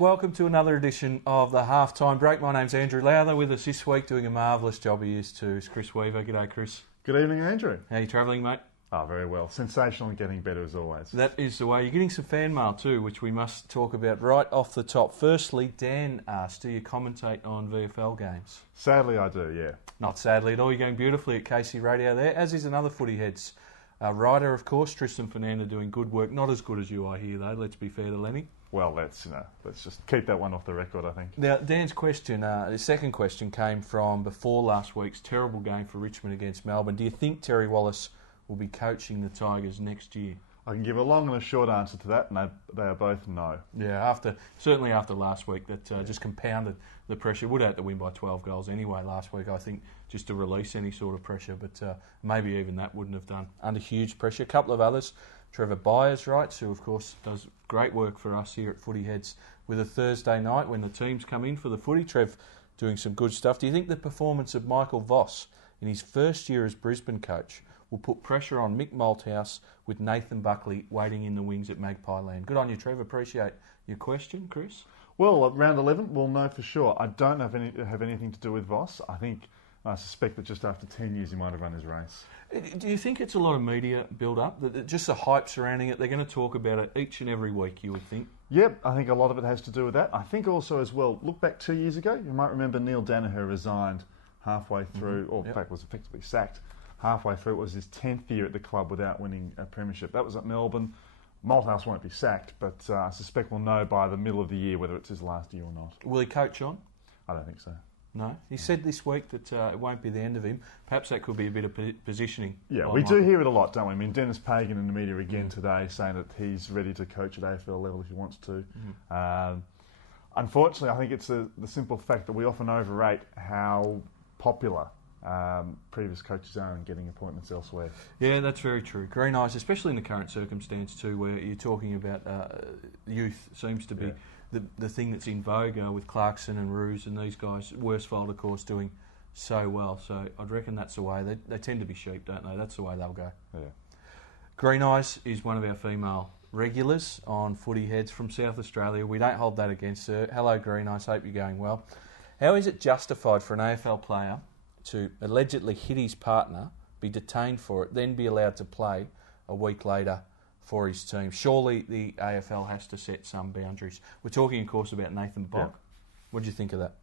Welcome to another edition of the Halftime Break. My name's Andrew Lowther. With us this week, doing a marvellous job he is too, is Chris Weaver. G'day, Chris. Good evening, Andrew. How are you travelling, mate? Oh, very well. Sensational and getting better as always. That is the way. You're getting some fan mail too, which we must talk about right off the top. Firstly, Dan asked, do you commentate on VFL games? Sadly, I do, yeah. Not sadly at all. You're going beautifully at KC Radio there, as is another Footy Heads writer, of course, Tristan Fernanda, doing good work. Not as good as you, I hear, though. Let's be fair to Lenny. Well, let's just keep that one off the record, I think. Now, Dan's question, the second question, came from before last week's terrible game for Richmond against Melbourne. Do you think Terry Wallace will be coaching the Tigers next year? I can give a long and a short answer to that, and they are both no. Yeah, certainly after last week, that just compounded the pressure. Would have had to win by 12 goals anyway last week, I think, just to release any sort of pressure, but maybe even that wouldn't have done. Under huge pressure. A couple of others. Trevor Byers writes, who of course does great work for us here at Footy Heads with a Thursday night when the teams come in for the footy. Trev doing some good stuff. Do you think the performance of Michael Voss in his first year as Brisbane coach will put pressure on Mick Malthouse with Nathan Buckley waiting in the wings at Magpie Land? Good on you, Trev. Appreciate your question, Chris. Well, at round 11, we'll know for sure. I don't have anything to do with Voss. I suspect that just after 10 years he might have run his race. Do you think it's a lot of media build-up? Just the hype surrounding it? They're going to talk about it each and every week, you would think? Yep, I think a lot of it has to do with that. I think also as well, look back 2 years ago, you might remember Neil Danaher resigned halfway through, or in fact was effectively sacked halfway through. It was his 10th year at the club without winning a premiership. That was at Melbourne. Malthouse won't be sacked, but I suspect we'll know by the middle of the year whether it's his last year or not. Will he coach on? I don't think so. No? He said this week that it won't be the end of him. Perhaps that could be a bit of positioning. Yeah, we do hear it a lot, don't we? I mean, Dennis Pagan in the media again today saying that he's ready to coach at AFL level if he wants to. Unfortunately, I think it's the simple fact that we often overrate how popular previous coaches are in getting appointments elsewhere. Yeah, that's very true. Green Eyes, especially in the current circumstance too, where you're talking about youth seems to be the thing that's in vogue with Clarkson and Roos and these guys. Worsfold, of course, doing so well. So I'd reckon that's the way. They tend to be sheep, don't they? That's the way they'll go. Yeah. Green Eyes is one of our female regulars on Footy Heads from South Australia. We don't hold that against her. Hello, Green Eyes. Hope you're going well. How is it justified for an AFL player to allegedly hit his partner, be detained for it, then be allowed to play a week later for his team? Surely the AFL has to set some boundaries. We're talking, of course, about Nathan Bock. Yeah. What do you think of that?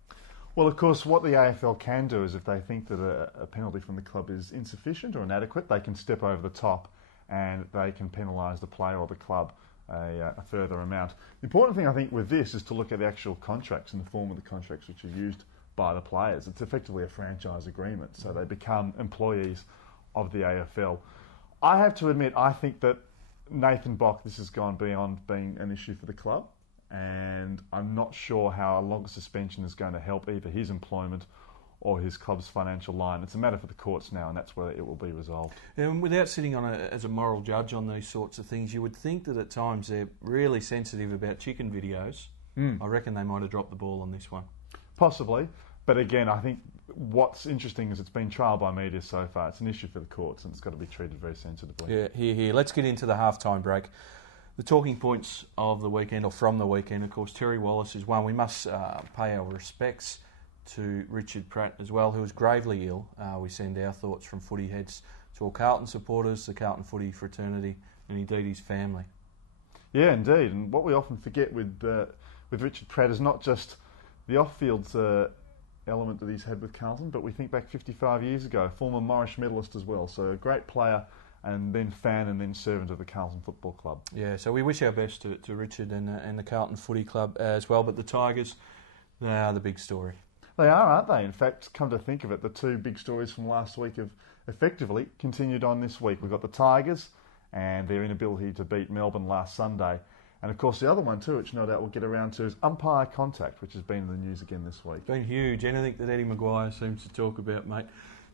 Well, of course, what the AFL can do is if they think that a penalty from the club is insufficient or inadequate, they can step over the top and they can penalise the player or the club a further amount. The important thing, I think, with this is to look at the actual contracts and the form of the contracts which are used by the players. It's effectively a franchise agreement, so they become employees of the AFL. I have to admit, I think that Nathan Bock, this has gone beyond being an issue for the club, and I'm not sure how a longer suspension is going to help either his employment or his club's financial line. It's a matter for the courts now, and that's where it will be resolved. And without sitting on as a moral judge on these sorts of things, you would think that at times they're really sensitive about chicken videos. I reckon they might have dropped the ball on this one. Possibly. But again, I think what's interesting is it's been trialled by media so far. It's an issue for the courts and it's got to be treated very sensitively. Yeah, here. Let's get into the halftime break. The talking points of the weekend, or from the weekend, of course, Terry Wallace is one. We must pay our respects to Richard Pratt as well, who is gravely ill. We send our thoughts from Footy Heads to all Carlton supporters, the Carlton footy fraternity, and indeed his family. Yeah, indeed. And what we often forget with Richard Pratt is not just the off-field element that he's had with Carlton, but we think back 55 years ago, former Morris medalist as well, so a great player and then fan and then servant of the Carlton Football Club. Yeah, so we wish our best to Richard and the Carlton Footy Club as well, but the Tigers, they are the big story. They are, aren't they? In fact, come to think of it, the two big stories from last week have effectively continued on this week. We've got the Tigers and their inability to beat Melbourne last Sunday. And of course the other one too, which no doubt we'll get around to, is umpire contact, which has been in the news again this week. Been huge. Anything that Eddie Maguire seems to talk about, mate,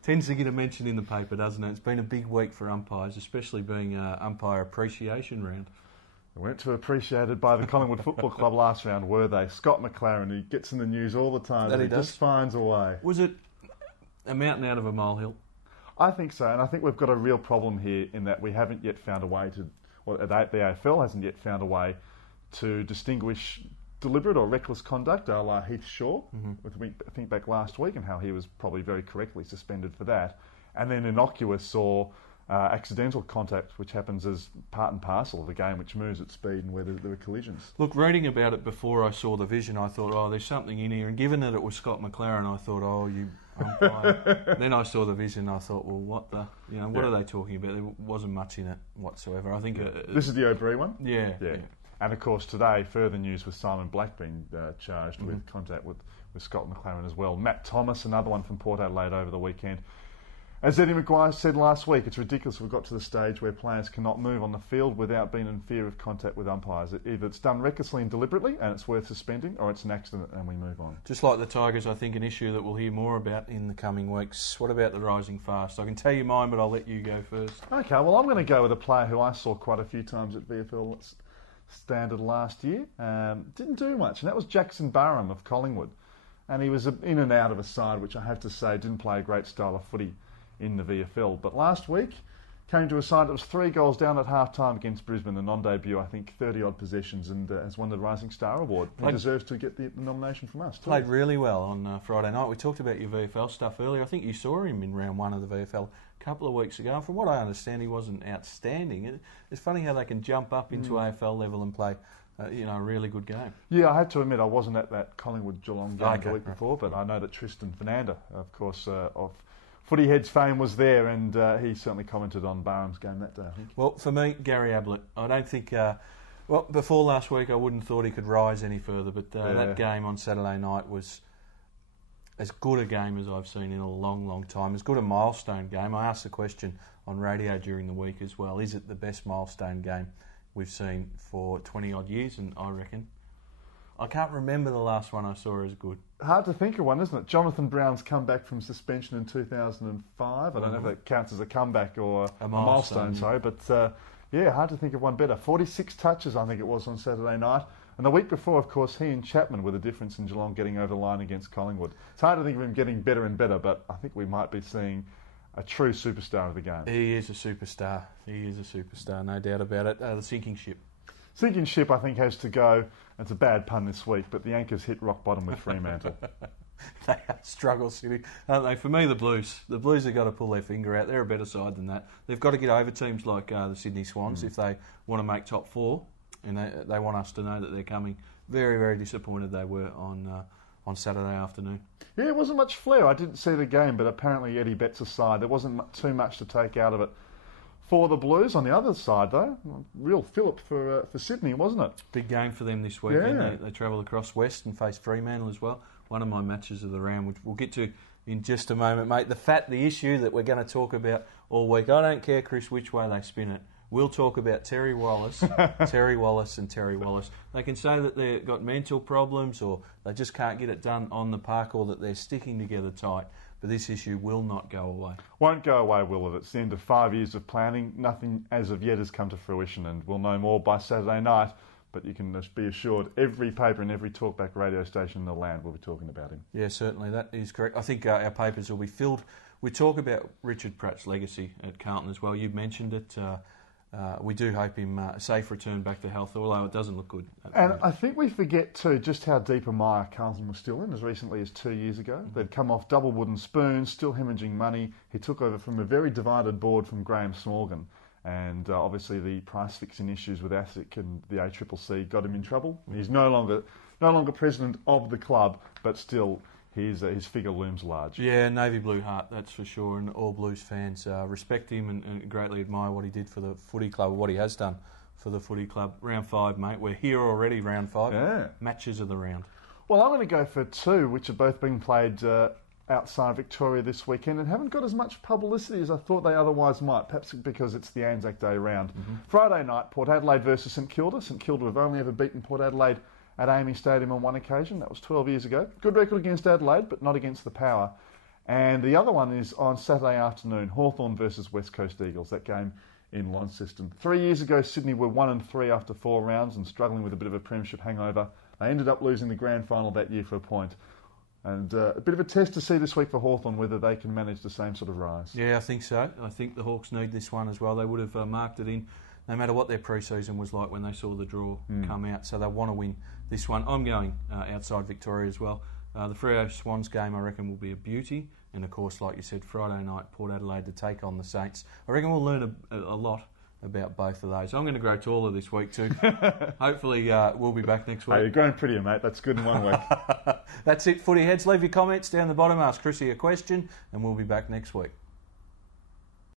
tends to get a mention in the paper, doesn't it? It's been a big week for umpires, especially being umpire appreciation round. They weren't too appreciated by the Collingwood Football Club last round, were they? Scott McLaren, who gets in the news all the time, that he just finds a way. Was it a mountain out of a molehill? I think so, and I think we've got a real problem here in that we haven't yet found a way to, well, the AFL hasn't yet found a way to distinguish deliberate or reckless conduct, a la Heath Shaw, with I think back last week, and how he was probably very correctly suspended for that. And then innocuous or accidental contact, which happens as part and parcel of the game, which moves at speed and where there were collisions. Look, reading about it before I saw the vision, I thought, oh, there's something in here. And given that it was Scott McLaren, I thought, oh, you umpire. Then I saw the vision, I thought, well, what are they talking about? There wasn't much in it whatsoever. I think this is the O'Brien one. Yeah. And of course, today, further news with Simon Black being charged with contact with Scott McLaren as well. Matt Thomas, another one from Port Adelaide over the weekend. As Eddie McGuire said last week, it's ridiculous we've got to the stage where players cannot move on the field without being in fear of contact with umpires. Either it's done recklessly and deliberately and it's worth suspending, or it's an accident and we move on. Just like the Tigers, I think an issue that we'll hear more about in the coming weeks. What about the rising fast? I can tell you mine, but I'll let you go first. Okay, well, I'm going to go with a player who I saw quite a few times at VFL Standard last year. Didn't do much, and that was Jackson Barham of Collingwood. And he was in and out of a side which I have to say didn't play a great style of footy in the VFL. But last week, came to a side that was 3 goals down at half-time against Brisbane, the non-debut, I think, 30-odd possessions, and has won the Rising Star Award. He deserves to get the nomination from us, too. Played really well on Friday night. We talked about your VFL stuff earlier. I think you saw him in round 1 of the VFL a couple of weeks ago. And from what I understand, he wasn't outstanding. It's funny how they can jump up into AFL level and play a really good game. Yeah, I have to admit I wasn't at that Collingwood-Geelong game the week before, but I know that Tristan Fernanda, of course, of Footy Head's fame, was there, and he certainly commented on Barham's game that day, I think. Well, for me, Gary Ablett. I don't think... before last week I wouldn't have thought he could rise any further, but that game on Saturday night was as good a game as I've seen in a long, long time. As good a milestone game. I asked the question on radio during the week as well, is it the best milestone game we've seen for 20-odd years? And I reckon... I can't remember the last one I saw as good. Hard to think of one, isn't it? Jonathan Brown's comeback from suspension in 2005. I don't know if that counts as a comeback or a milestone, sorry. But, hard to think of one better. 46 touches, I think it was, on Saturday night. And the week before, of course, he and Chapman were the difference in Geelong getting over the line against Collingwood. It's hard to think of him getting better and better, but I think we might be seeing a true superstar of the game. He is a superstar. No doubt about it. The sinking ship. Sinking ship, I think, has to go. It's a bad pun this week, but the anchors hit rock bottom with Fremantle. They are struggle city, aren't they? For me, the Blues. The Blues have got to pull their finger out. They're a better side than that. They've got to get over teams like the Sydney Swans if they want to make top 4, and they want us to know that they're coming. Very, very disappointed they were on Saturday afternoon. Yeah, it wasn't much flair. I didn't see the game, but apparently Eddie Betts' side, there wasn't too much to take out of it. For the Blues, on the other side, though, real fillip for Sydney, wasn't it? Big game for them this weekend. Yeah. They travel across west and face Fremantle as well. One of my matches of the round, which we'll get to in just a moment, mate. The issue that we're going to talk about all week. I don't care, Chris, which way they spin it. We'll talk about Terry Wallace, Terry Wallace. They can say that they've got mental problems or they just can't get it done on the park or that they're sticking together tight. But this issue will not go away. Won't go away, will it? It's the end of 5 years of planning. Nothing as of yet has come to fruition, and we'll know more by Saturday night. But you can be assured every paper and every talkback radio station in the land will be talking about him. Yeah, certainly. That is correct. I think our papers will be filled. We talk about Richard Pratt's legacy at Carlton as well. You've mentioned it. We do hope him a safe return back to health, although it doesn't look good. And I think we forget too just how deep a mire Carlton was still in as recently as 2 years ago. They'd come off double wooden spoons, still hemorrhaging money. He took over from a very divided board from Graham Smorgan. And obviously the price fixing issues with ASIC and the ACCC got him in trouble. He's no longer president of the club, but still his figure looms large. Yeah, Navy Blue heart, that's for sure. And all Blues fans respect him and greatly admire what he did for the footy club, what he has done for the footy club. Round 5, mate. We're here already, round 5. Yeah. Matches of the round. Well, I'm going to go for 2, which have both been played outside Victoria this weekend and haven't got as much publicity as I thought they otherwise might, perhaps because it's the Anzac Day round. Friday night, Port Adelaide versus St Kilda. St Kilda have only ever beaten Port Adelaide at AAMI Stadium on one occasion. That was 12 years ago. Good record against Adelaide, but not against the Power. And the other one is on Saturday afternoon, Hawthorn versus West Coast Eagles, that game in Launceston. 3 years ago, Sydney were 1-3 after 4 rounds and struggling with a bit of a premiership hangover. They ended up losing the grand final that year for a point. And a bit of a test to see this week for Hawthorn whether they can manage the same sort of rise. Yeah, I think so. I think the Hawks need this one as well. They would have marked it in no matter what their pre-season was like when they saw the draw come out. So they want to win this one. I'm going outside Victoria as well. The Freo Swans game, I reckon, will be a beauty. And, of course, like you said, Friday night, Port Adelaide to take on the Saints. I reckon we'll learn a lot about both of those. I'm going to grow taller this week too. Hopefully we'll be back next week. Hey, you're growing prettier, mate. That's good in 1 week. That's it, footy heads. Leave your comments down the bottom. Ask Chrissy a question, and we'll be back next week.